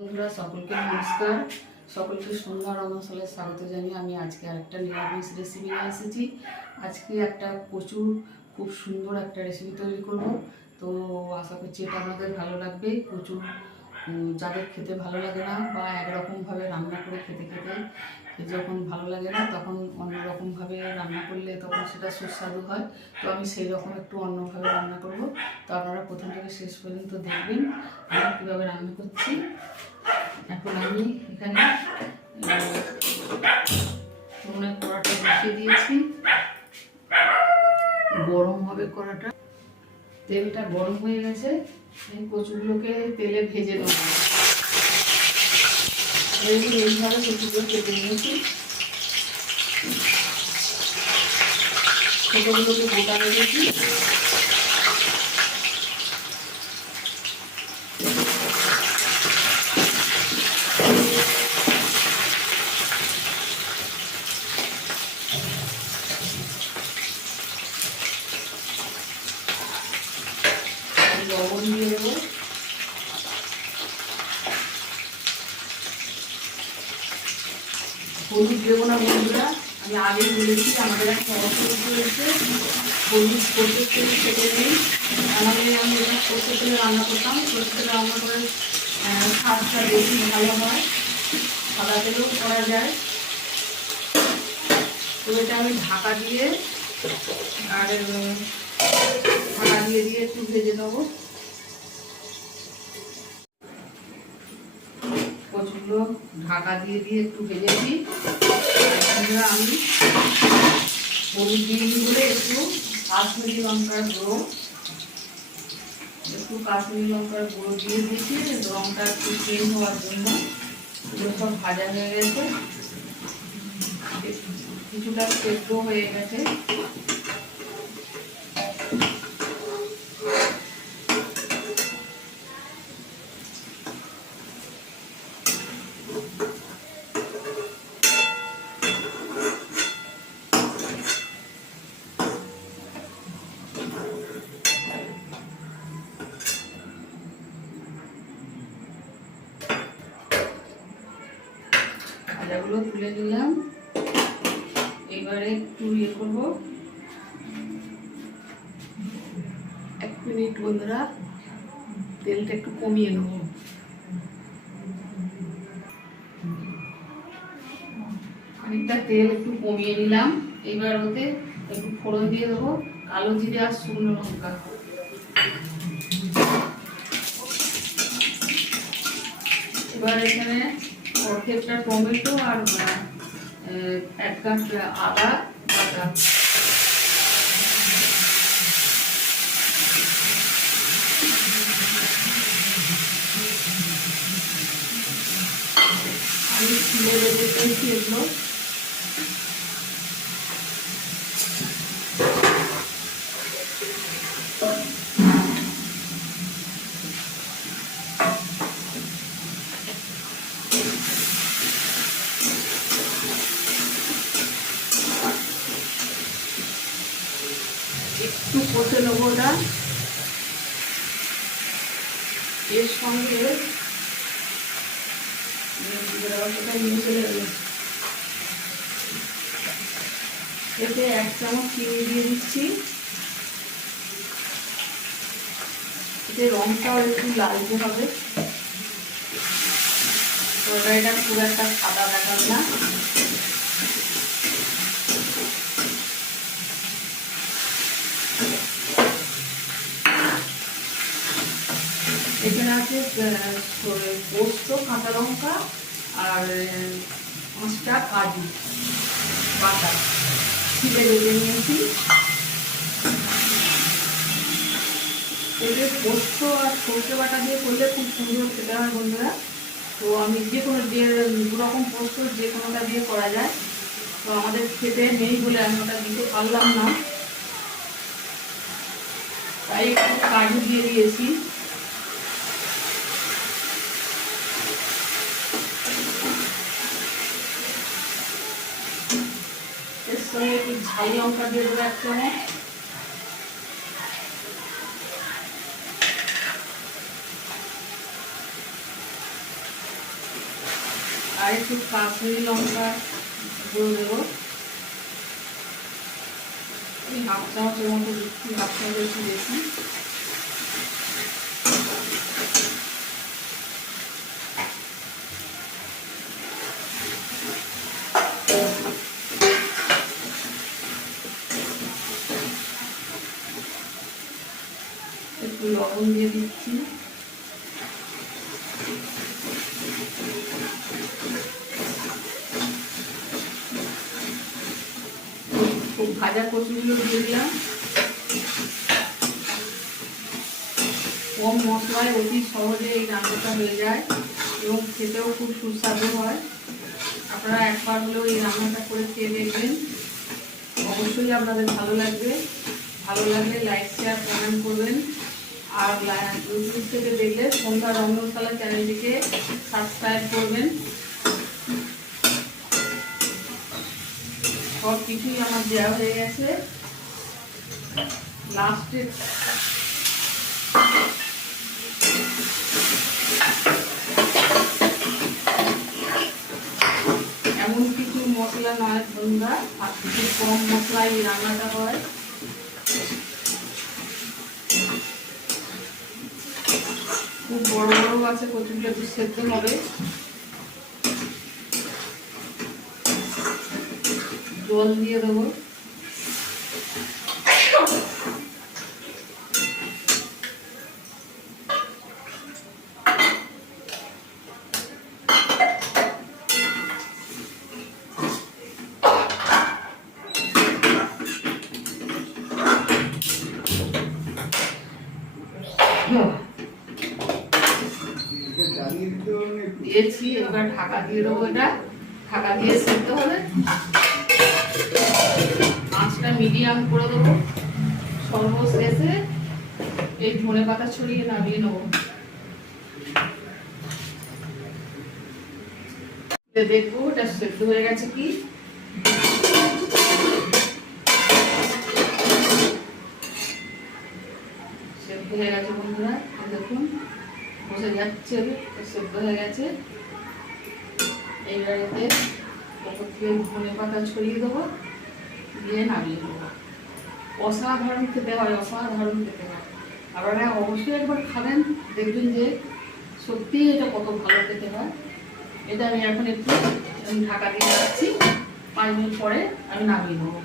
বন্ধুরা সকলকে নমস্কার। সকলকে সন্ধ্যা রন্ধনশালায় স্বাগত জানিয়ে আমি আজকে আরেকটা নিরামিষ রেসিপি নিয়ে এসেছি। আজকে একটা প্রচুর খুব সুন্দর একটা রেসিপি তৈরি করব। তো আশা করছি এটা আমাদের ভালো লাগবে। প্রচুর যাদের খেতে ভালো লাগে না বা একরকমভাবে রান্না করে খেতে খেতে যখন ভালো লাগে না তখন অন্যরকমভাবে রান্না করলে তখন সেটা সুস্বাদু হয়। তো আমি সেই রকম একটু অন্যভাবে রান্না করব। তো আপনারা প্রথম থেকে শেষ পর্যন্ত দেখবেন আমি কীভাবে রান্না করছি। এখন আমি এখানে উনুনের কড়াটা বসিয়ে দিয়েছি, গরম হবে কড়াটা। তেলটা গরম হয়ে গেছে, এই কচুগুলোকে তেলে ভেজে নেব। এইভাবে কচুগুলো কেটে নিয়েছি, ছোটোগুলোকে গোটা রেখেছি। লবণ দিয়ে দেবো, হলুদ দেবো না বন্ধুরা, আমি আগেই বলেছি আমাদের একটা অসুবিধা হয়েছে, হলুদ সরষের তেল খেতে নেই। আমাদের আমি এটা সরষের তেলে রান্না করতাম, সরষের তেলে রান্না করে স্বাদটা বেশি ভালো হয়, সাদা তেলেও করা যায়। তো এটা আমি ঢাকা দিয়ে একটু ভেজে নেবো। কচুগুলো ঢাকা দিয়ে একটু ভেজেছি। আমি হলুদ দিয়ে বলে একটু কাশ্মীরি লঙ্কার গুঁড়ো দিয়ে দিয়েছি, রঙটা একটু চেঞ্জ হওয়ার জন্য। এগুলো সব ভাজা হয়ে গেছে, কিছুটা সেদ্ধ হয়ে গেছে। ভাজাগুলো তুলে নিলাম, এবারে একটু করবো। 1 মিনিট বন্ধুরা, তেলটা একটু কমিয়ে নেবো। খানিকটা তেল একটু কমিয়ে নিলাম, এবার ওতে একটু ফোড়ন দিয়ে দেবো, কালো জিরে আর শুকনো লঙ্কা। এবার এখানে অর্ধেকটা টমেটো আর 1 কাপ আদা বাটা। আমি ছিলে রেখে পেয়েছি এগুলো। একটু কষে নেবো ওটা। এর সঙ্গে এতে 1 চামচ চিনি দিয়ে দিচ্ছি। এতে রংটাও একটু লালচে হবে, তরকারিটা খুব একটা সাদা দেখাবে না। এখানে আছে পোস্ত, কাঁচা লঙ্কা আর 5টা কাজু বাটা ছিলে রেখে নিয়েছি। এদের পোস্ত আর সরষে বাটা দিয়ে করলে খুব সুন্দর খেতে হয় বন্ধুরা। তো আমি যে কোনো 2 রকম পোস্ত যে কোনোটা দিয়ে করা যায়। তো আমাদের খেতে নেই বলে আমি ওটা দিতে পারলাম না, তাই একটু কাজু দিয়ে দিয়েছি। এর সঙ্গে একটু ঝাল লঙ্কা দিয়ে দেবো 1 চামচ। আর একটু কাশ্মীরি লঙ্কা গুঁড়ো দেবো, এই হাফ চামচের মতো দিচ্ছি, হাফ চামচ একটু বেশি। একটু লবণ দিয়ে দিচ্ছি। খুব ভাজা কচুগুলো দিয়ে দিলাম। কম মশলায় অতি সহজে এই রান্নাটা হয়ে যায় এবং খেতেও খুব সুস্বাদু হয়। আপনারা একবার হলেও এই রান্নাটা করে খেয়ে দেখবেন, অবশ্যই আপনাদের ভালো লাগবে। ভালো লাগলে লাইক শেয়ার কমেন্ট করবেন। আর ইউটিউব থেকে দেখলে সন্ধ্যা রন্ধনশালা চ্যানেলটিকে সাবস্ক্রাইব করবেন। সব কিছুই আমার দেওয়া হয়ে গেছে। লাস্টে এমন কিছু মশলা নয় বন্ধুরা, আর কিছু কম মশলায় এই রান্নাটা হয়। খুব বড় বড় আছে কচুগুলো, একটু সেদ্ধ হবে। জল দিয়ে দেবো। দিয়েছি, এবার ঢাকা দিয়ে দেবো। এটা ঢাকা দিয়ে সেদ্ধ হবে। আঁচটা মিডিয়াম করে দেবো। সর্বশেষে এই ধনে পাতা ছড়িয়ে নামিয়ে নেবো। দেখবো এটা সেদ্ধ হয়ে গেছে কি। সেদ্ধ হয়ে গেছে বন্ধুরা, দেখুন বসে যাচ্ছে, সেদ্ধ হয়ে গেছে। এইবার এতে ওপর থেকে ধনে পাতা ছড়িয়ে দেবো, দিয়ে নামিয়ে দেবো। অসাধারণ খেতে হয়, অসাধারণ খেতে হয়। আপনারা অবশ্যই একবার খাবেন, দেখবেন যে সত্যিই এটা কত ভালো খেতে হয়। এটা আমি এখন একটু ঢাকা দিয়ে রাখছি, 5 মিনিট পরে আমি নামিয়ে নেবো।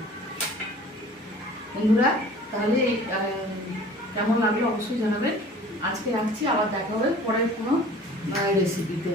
বন্ধুরা তাহলে কেমন লাগলো অবশ্যই জানাবেন। আজকে রাখছি, আবার দেখা হবে পরের কোনো রেসিপিতে।